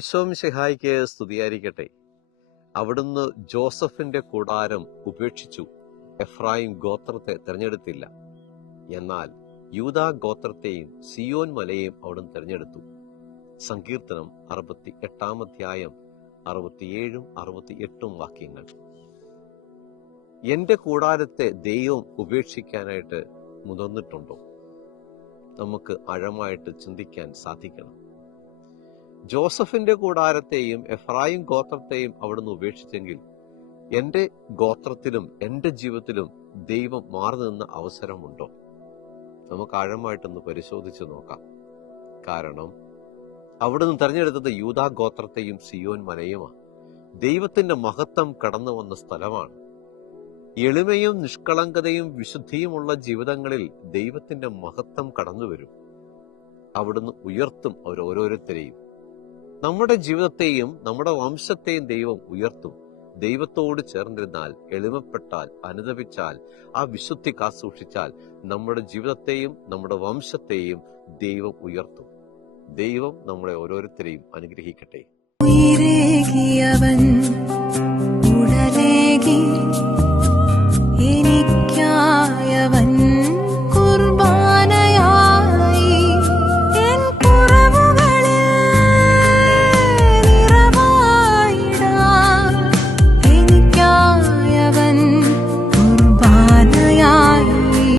ഈശോ മിശിഹായ്ക്ക് സ്തുതിയായിരിക്കട്ടെ. അവിടുന്ന് ജോസഫിന്റെ കൂടാരം ഉപേക്ഷിച്ചു, എഫ്രായിം ഗോത്രത്തെ തിരഞ്ഞെടുത്തില്ല. എന്നാൽ യൂദാ ഗോത്രത്തെയും സിയോൻ മലയെയും അവിടുന്ന് തിരഞ്ഞെടുത്തു. സങ്കീർത്തനം 68 67 68 വാക്യങ്ങൾ. എന്റെ കൂടാരത്തെ ദൈവം ഉപേക്ഷിക്കാനായിട്ട് മുതിർന്നിട്ടുണ്ടോ? നമുക്ക് ആഴമായിട്ട് ചിന്തിക്കാൻ സാധിക്കണം. ജോസഫിന്റെ കൂടാരത്തെയും എഫ്രായിം ഗോത്രത്തെയും അവിടുന്ന് ഉപേക്ഷിച്ചെങ്കിൽ എന്റെ ഗോത്രത്തിലും എന്റെ ജീവിതത്തിലും ദൈവം മാറി നിന്ന അവസരമുണ്ടോ? നമുക്ക് ആഴമായിട്ടൊന്ന് പരിശോധിച്ച് നോക്കാം. കാരണം അവിടുന്ന് തെരഞ്ഞെടുത്തത് യൂദാ ഗോത്രത്തെയും സിയോൻ മലയുമാണ്. ദൈവത്തിന്റെ മഹത്വം കടന്നു വന്ന സ്ഥലമാണ്. എളിമയും നിഷ്കളങ്കതയും വിശുദ്ധിയുമുള്ള ജീവിതങ്ങളിൽ ദൈവത്തിന്റെ മഹത്വം കടന്നു വരും. അവിടുന്ന് ഉയർത്തും അവരോരോരുത്തരെയും. നമ്മുടെ ജീവിതത്തെയും നമ്മുടെ വംശത്തെയും ദൈവം ഉയർത്തും. ദൈവത്തോട് ചേർന്നിരുന്നാൽ, എളിമപ്പെട്ടാൽ, അനുതപിച്ചാൽ, ആ വിശുദ്ധി കാസൂക്ഷിച്ചാൽ നമ്മുടെ ജീവിതത്തെയും നമ്മുടെ വംശത്തെയും ദൈവം ഉയർത്തും. ദൈവം നമ്മളെ ഓരോരുത്തരെയും അനുഗ്രഹിക്കട്ടെ.